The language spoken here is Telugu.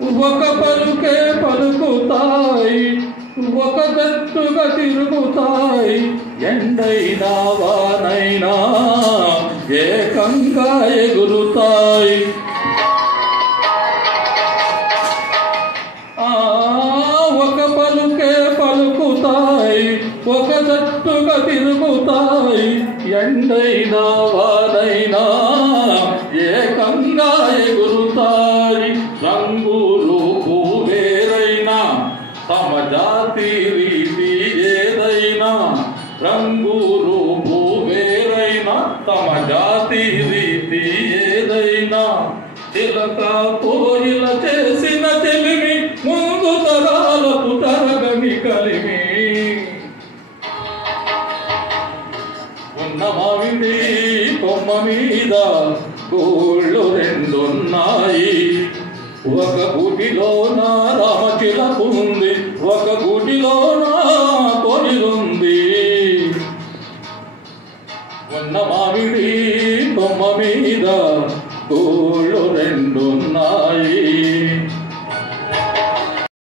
ఒక పలుకే పలుకుతాయి, ఒక జట్టుగా తిరుగుతాయి. ఎండైనా వానైనా ఏకంగా ఎగురుతాయి. ఒక పలుకే పలుకుతాయి, ఒక జట్టుగా తిరుగుతాయి. ఎండైనా వానైనా ఏకంగా ఎగురుతాయి. రంగు రూపు వేరైనా తమ జాతి రీతి ఏదైనా. రంగు రూపు వేరైనా తమ జాతి రీతి ఏదైనా. చిలక కోయిల చేసిన చెలిమి ముందు తరాలకు తరగని కలిమి. ఉన్న మామిడి కొమ్మ మీద గోళ్ళు రెండున్నాయి. ఒక గుడిలోన రామచిలకుంది, ఒక గుడిలోన కొనిలుంది. ఉన్న మామిడి కొమ్మ మీద